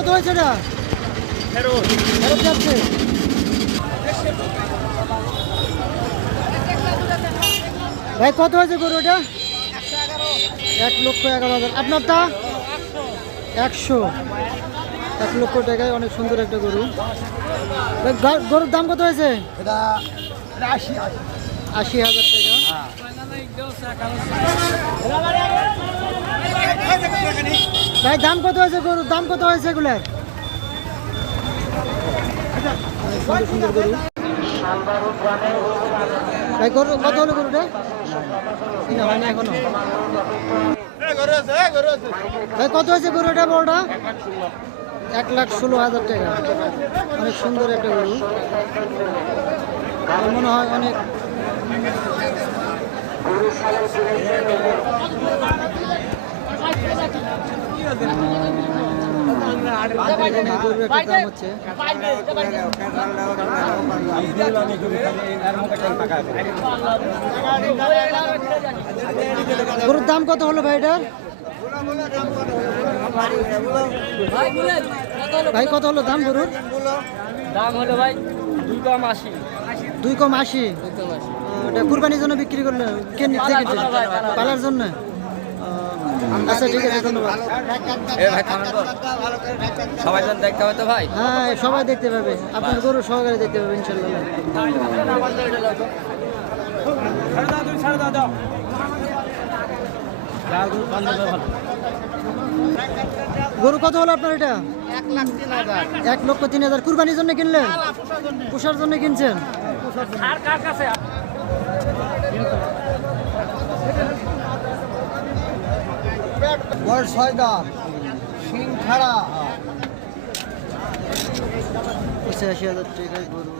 কত হয়েছে এটা? ফেরত যাচ্ছে। ভাই কত হয়েছে গরু এটা? 1,11,000। আপনারটা 100। 1 লক্ষ টাকায় অনেক সুন্দর একটা গরু। গরুর দাম কত হয়েছে? 80,000 টাকা। ভাই দাম কত হয়েছে গরুর? দাম কত হয়েছে এগুলার? সুন্দর সুন্দর গরু। ভাই গরু কত হলো গরুটা? কিনা হয় না এখনো। ভাই কত হয়েছে গরুটা বড়টা? 1,16,000 টাকা। অনেক সুন্দর একটা গরু। মনে হয় অনেক গরুর একটা দাম হচ্ছে। গরুর দাম কত হলো ভাই এটার? ভাই কত হলো দাম গরুর? দাম হলো ভাই 2,80। 2,80। এটা কুরবানির জন্য বিক্রি করলে পালার জন্য? আচ্ছা ঠিক আছে, ধন্যবাদ। সবাই যেন দেখতে হবে তো ভাই। হ্যাঁ সবাই দেখতে পাবে, আপনার গরু সহকারে দেখতে পাবে ইনশাল্লাহ। গরু কত হলো আপনার এটা? 1,03,000। কুরবানির জন্য কিনলেন? পোষার জন্য কিনছেন? বয়স 6 দাম, শিং খাড়া। 85,000 টাকায় গরু।